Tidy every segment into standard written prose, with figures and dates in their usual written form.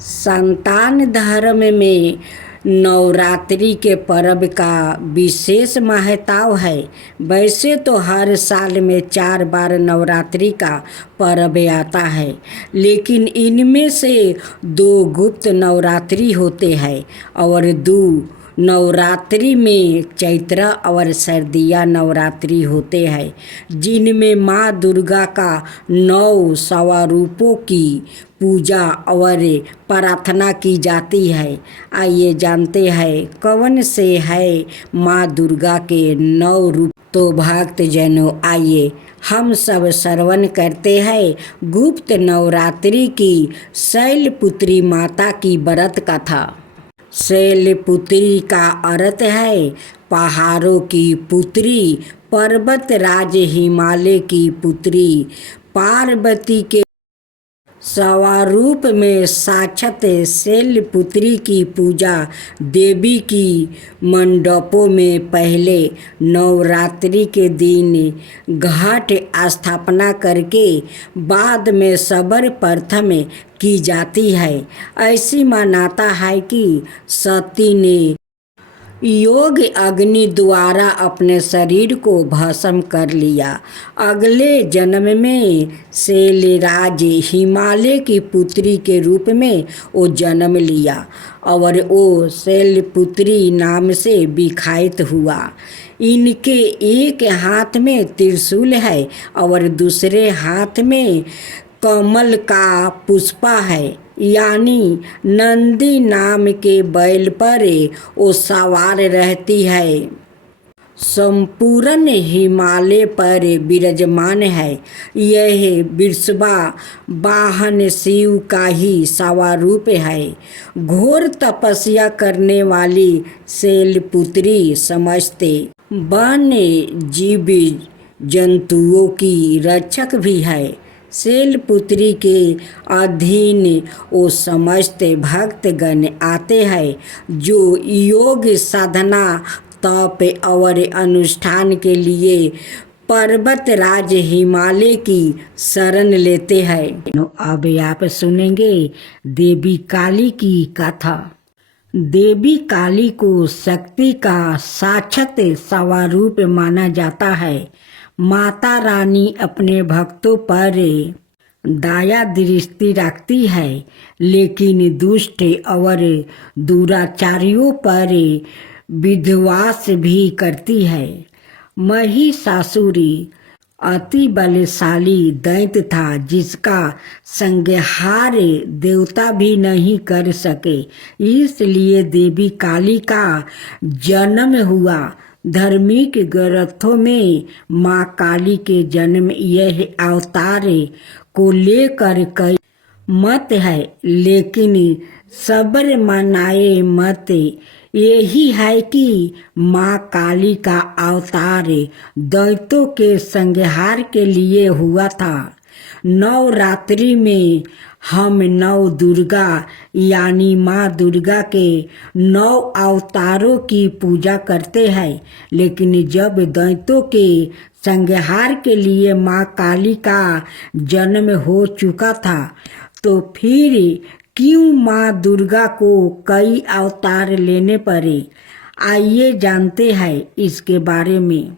संतान धर्म में नवरात्रि के पर्व का विशेष महत्व है। वैसे तो हर साल में 4 बार नवरात्रि का पर्व आता है, लेकिन इनमें से 2 गुप्त नवरात्रि होते हैं और 2 नवरात्रि में चैत्र और शारदीय नवरात्रि होते हैं, जिनमें माँ दुर्गा का 9 स्वरूपों की पूजा और प्रार्थना की जाती है। आइए जानते हैं कौन से है माँ दुर्गा के 9 रूप। तो भक्त जनों, आइए हम सब श्रवण करते हैं गुप्त नवरात्रि की शैलपुत्री माता की व्रत कथा। शैलपुत्री का अर्थ है पहाड़ों की पुत्री, पर्वत राज हिमालय की पुत्री। पार्वती के स्वरूप में साक्षात शैलपुत्री की पूजा देवी की मंडपों में पहले नवरात्रि के दिन घट स्थापना करके बाद में सर्वप्रथम की जाती है। ऐसी मान्यता है कि सती ने योग अग्नि द्वारा अपने शरीर को भस्म कर लिया। अगले जन्म में शैलराज हिमालय की पुत्री के रूप में वो जन्म लिया और वो शैलपुत्री नाम से विख्यात हुआ। इनके एक हाथ में त्रिशूल है और दूसरे हाथ में कमल का पुष्पा है, यानी नंदी नाम के बैल पर वो सवार रहती है। संपूर्ण हिमालय पर विराजमान है। यह वृषभा वाहन शिव का ही स्वरूप है। घोर तपस्या करने वाली शैलपुत्री समस्त वन्य जीव जंतुओं की रक्षक भी है। शैलपुत्री के अधीन वो समस्त भक्तगण आते हैं जो योग साधना, तप और अनुष्ठान के लिए पर्वत राज हिमालय की शरण लेते हैं। अब आप सुनेंगे देवी काली की कथा। देवी काली को शक्ति का साक्षात स्वरूप माना जाता है। माता रानी अपने भक्तों पर दया दृष्टि रखती है, लेकिन दुष्ट और दुराचारियों पर विध्वंस भी करती है। महिषासुर अति बलशाली दैत्य था, जिसका संहार देवता भी नहीं कर सके। इसलिए देवी काली का जन्म हुआ। धार्मिक ग्रंथों में माँ काली के जन्म यह अवतार को लेकर कई मत है, लेकिन सर्वमान्य मत यही है कि माँ काली का अवतार दैत्यों के संहार के लिए हुआ था। नवरात्रि में हम नव दुर्गा यानी माँ दुर्गा के 9 अवतारों की पूजा करते हैं, लेकिन जब दैत्यों के संहार के लिए माँ काली का जन्म हो चुका था, तो फिर क्यों माँ दुर्गा को कई अवतार लेने पड़े? आइए जानते हैं इसके बारे में।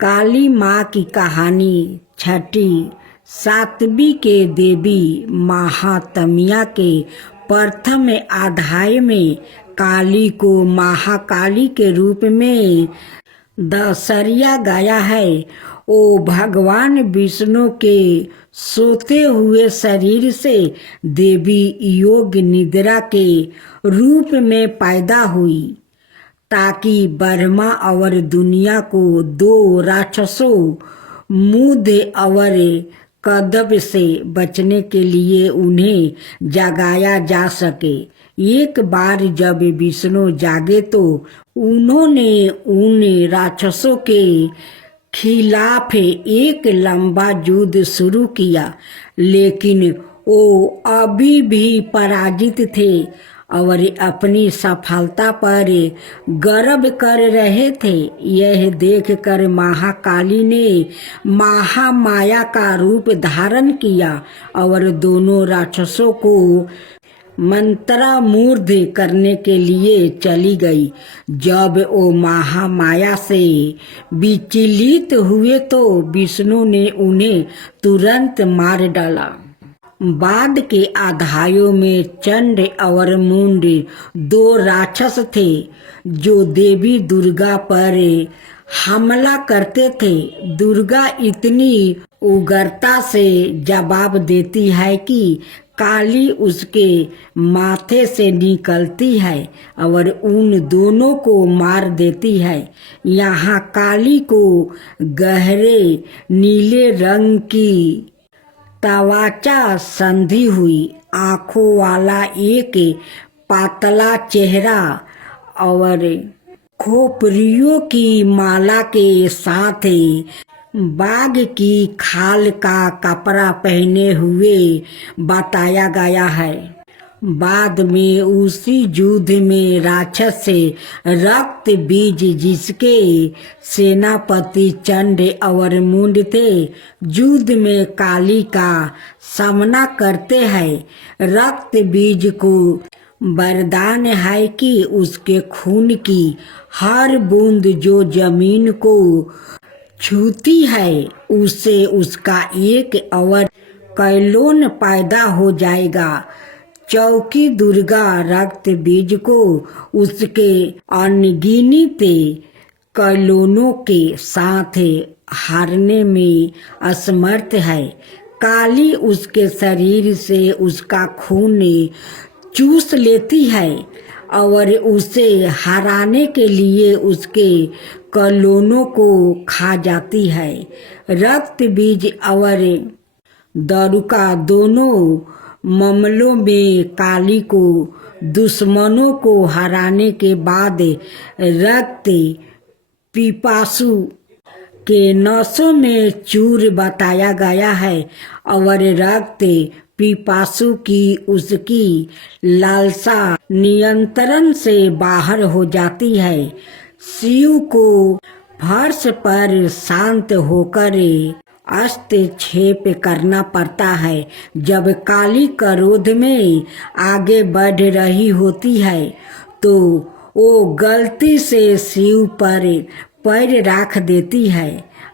काली माँ की कहानी छठी सातवीं के देवी महात्म्य के प्रथम अध्याय में काली को महाकाली के रूप में दर्शाया गया है। वो भगवान विष्णु के सोते हुए शरीर से देवी योग निद्रा के रूप में पैदा हुई, ताकि ब्रह्मा और दुनिया को 2 राक्षसों मुद और कदब से बचने के लिए उन्हें जगाया जा सके। एक बार जब विष्णु जागे तो उन्होंने उन राक्षसों के खिलाफ एक लंबा युद्ध शुरू किया, लेकिन वो अभी भी पराजित थे और अपनी सफलता पर गर्व कर रहे थे। यह देखकर महाकाली ने महामाया का रूप धारण किया और दोनों राक्षसों को मंत्रामुग्ध करने के लिए चली गई। जब वो महामाया से विचलित हुए तो विष्णु ने उन्हें तुरंत मार डाला। बाद के अध्यायों में चंड और मुंड दो राक्षस थे जो देवी दुर्गा पर हमला करते थे। दुर्गा इतनी उग्रता से जवाब देती है कि काली उसके माथे से निकलती है और उन दोनों को मार देती है। यहाँ काली को गहरे नीले रंग की तवाचा संधि हुई आंखों वाला एक पातला चेहरा और खोपड़ियों की माला के साथ बाघ की खाल का कपड़ा पहने हुए बताया गया है। बाद में उसी युद्ध में राक्षस से रक्त बीज जिसके सेनापति चंड और मुंड थे युद्ध में काली का सामना करते हैं। रक्त बीज को वरदान है कि उसके खून की हर बूंद जो जमीन को छूती है उससे उसका एक और कैलोन पैदा हो जाएगा। चौकी दुर्गा रक्त बीज को उसके अनगिनत कैलोनों के साथ हारने में असमर्थ है। काली उसके शरीर से उसका खून चूस लेती है और उसे हराने के लिए उसके कैलोनों को खा जाती है। रक्त बीज और दारुका दोनों मामलों में काली को दुश्मनों को हराने के बाद रक्त पिपासु के नसों में चूर बताया गया है और रक्त पिपासु की उसकी लालसा नियंत्रण से बाहर हो जाती है। शिव को फर्श पर शांत होकर हस्तक्षेप करना पड़ता है। जब काली क्रोध में आगे बढ़ रही होती है तो वो गलती से शिव पर पैर रख देती है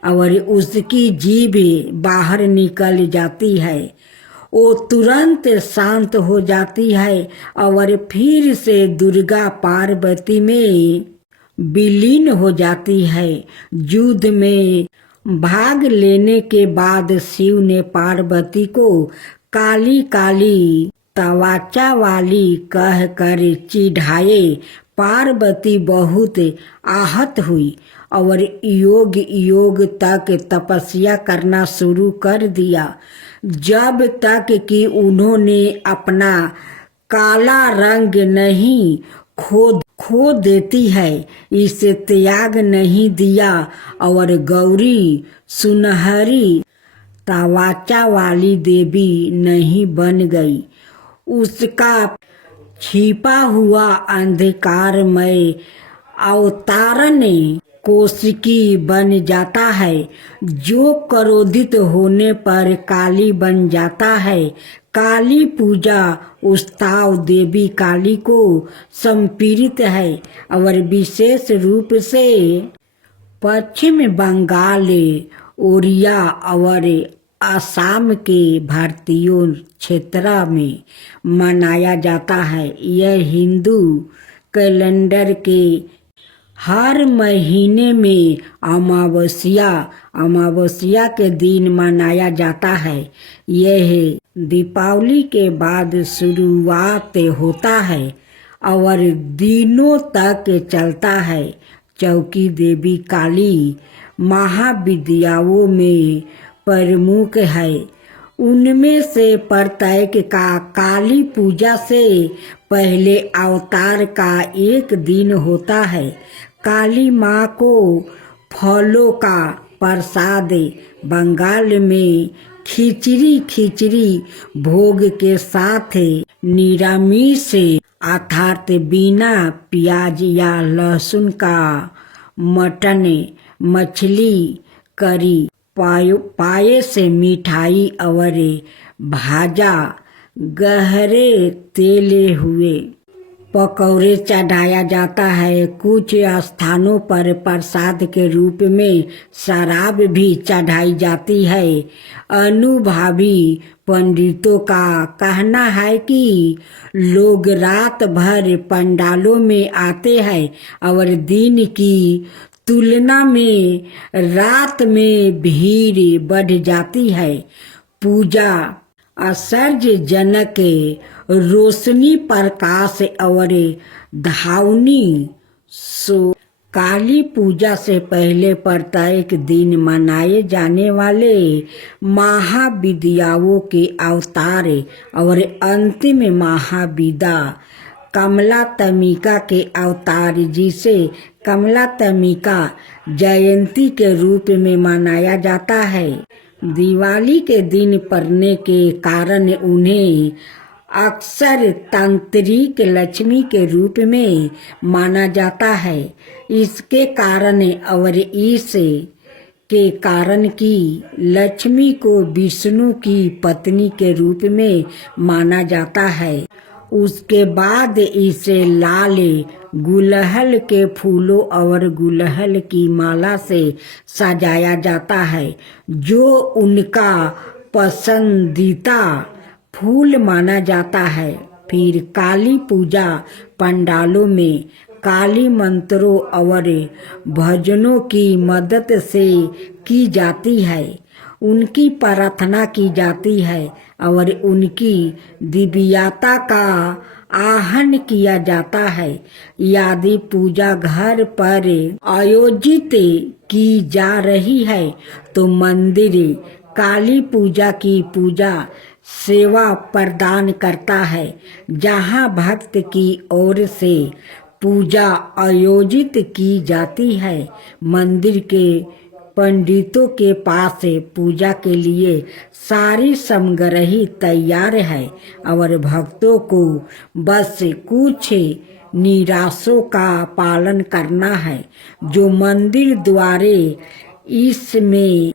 और उसकी जीभ बाहर निकल जाती है। वो तुरंत शांत हो जाती है और फिर से दुर्गा पार्वती में विलीन हो जाती है। युद्ध में भाग लेने के बाद शिव ने पार्वती को काली काली तवाचा वाली कहकर चिढ़ाए। पार्वती बहुत आहत हुई और योग योग तक तपस्या करना शुरू कर दिया जब तक कि उन्होंने अपना काला रंग नहीं खो देती है इसे त्याग नहीं दिया और गौरी सुनहरी तवाचा वाली देवी नहीं बन गई। उसका छिपा हुआ अंधकारमय अवतारण कोशिकी बन जाता है जो क्रोधित होने पर काली बन जाता है। काली पूजा उत्सव देवी काली को समर्पित है और विशेष रूप से पश्चिम बंगाल, ओडिशा और असम के भारतीय क्षेत्र में मनाया जाता है। यह हिंदू कैलेंडर के हर महीने में अमावस्या के दिन मनाया जाता है। यह दीपावली के बाद शुरुआत होता है और दिनों तक चलता है। चौकी देवी काली महाविद्याओं में प्रमुख है। उनमें से प्रत्येक का काली पूजा से पहले अवतार का एक दिन होता है। काली माँ को फलों का प्रसाद बंगाल में खिचड़ी भोग के साथ निरामिष अर्थात बिना प्याज या लहसुन का मटन, मछली, करी, पायस, मिठाई और भाजा गहरे तेले हुए पकौड़े चढ़ाया जाता है। कुछ स्थानों पर प्रसाद के रूप में शराब भी चढ़ाई जाती है। अनुभवी पंडितों का कहना है कि लोग रात भर पंडालों में आते हैं और दिन की तुलना में रात में भीड़ बढ़ जाती है। पूजा आश्चर्यजनक रोशनी, प्रकाश और धावनी सो काली पूजा से पहले प्रत्येक दिन मनाए जाने वाले महाविद्याओं के अवतार और अंतिम महाविद्या कमलात्मिका के अवतार, जिसे कमलात्मिका जयंती के रूप में मनाया जाता है, दिवाली के दिन पड़ने के कारण उन्हें अक्सर तांत्रिक लक्ष्मी के रूप में माना जाता है। इसके कारण और इस के कारण कि लक्ष्मी को विष्णु की पत्नी के रूप में माना जाता है। उसके बाद इसे लाल गुलहल के फूलों और गुलहल की माला से सजाया जाता है, जो उनका पसंदीदा फूल माना जाता है। फिर काली पूजा पंडालों में काली मंत्रों और भजनों की मदद से की जाती है। उनकी प्रार्थना की जाती है और उनकी दिव्यता का आहन किया जाता है। यदि पूजा घर पर आयोजित की जा रही है तो मंदिर काली पूजा की पूजा सेवा प्रदान करता है, जहां भक्त की ओर से पूजा आयोजित की जाती है। मंदिर के पंडितों के पास पूजा के लिए सारी सामग्री तैयार है और भक्तों को बस कुछ निर्देशों का पालन करना है, जो मंदिर द्वारे इसमें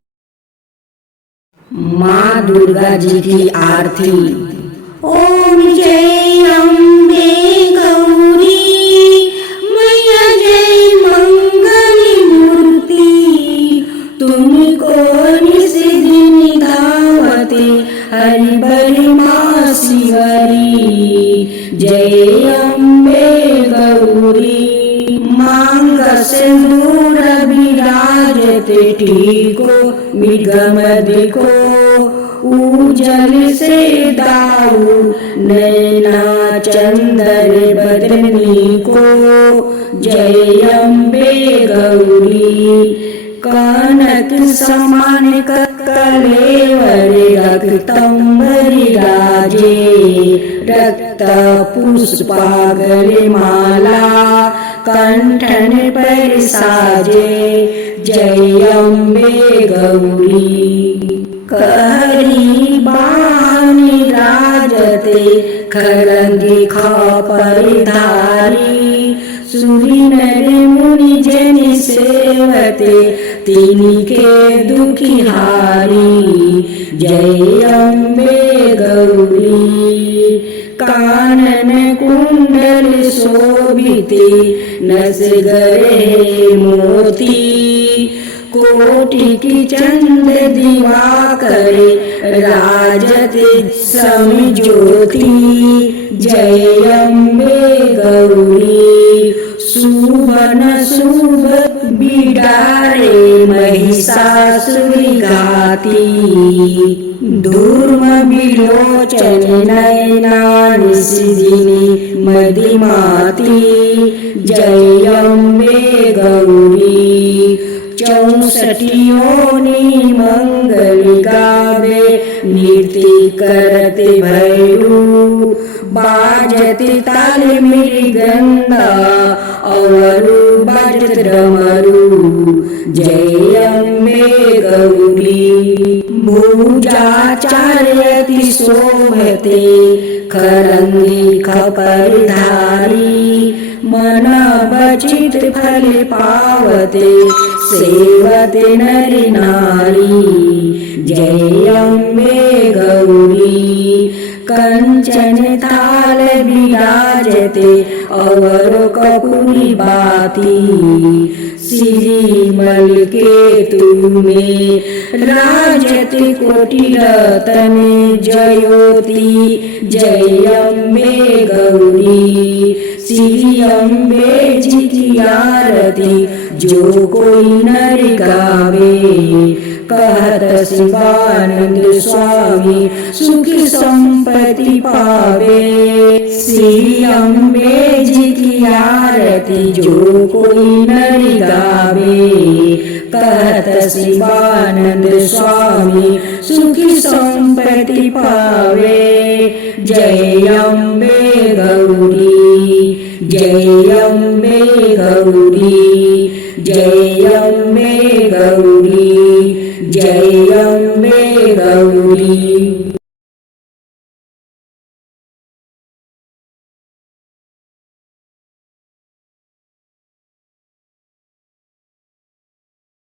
माँ दुर्गा जी की आरती। ओम जय अम्बे गौरी मैया, जय मंगल मूर्ति, तुमको निस दिन धावते हरि बरि माँ शिवरी। जय अम्बे गौरी मांग सिंदूर विराजते टीको, मृगम देखो उजल से दाऊ, नैना चंदर बदनी को। जय अम्बे गौरी कनक समान कलेवर, रक्तंबरी राजे, रक्त पुष्पागल माला कंठन पर साजे। जय अम्बे गौरी कहरी बानी राजते, खरंगी खापर धारी, सूरी नर मुनि जन सेवते, तिन्हीं के दुखिहारी। जय अम्बे गौरी कानन कुंडल शोभिते, नस गरे मोती, कोटि की चंद दिवाकर, राजते समज्योति। जय अम्बे गौरी सुबन शुभ बिडारे, महिषासुर घाती, धूर्म विलोचन नयना निशिदिनी मदिमाती। जय अम्बे गौरी 64 योनि मंगल गावे, नृत्य करते भैरू, बाजते ताल मृदंगा और बाजत डमरू। जय अम्बे गौरी भुजाचार्यति शोभते, खरंगी खपर धारी, मन बचित फल पावते, सेवते नर नारी। जय अम्बे गौरी कंचन थाल विराजते अवरो कपूरी बाती श्रीमल के तुम्हें राजते कोटि रतन जयोति जय अम्बे गौरी श्री अम्बे जी की आरती जो कोई नर गावे कहत शिवानंद स्वामी सुख संपत्ति पावे श्री अम्बे जी की आरती जो कोई नर गावे कहत शिवानंद स्वामी सुख संपत्ति पावे जय अम्बे गौरी जय अम्बे गौरी जय अम्बे गौरी जय अम्बे गौरी।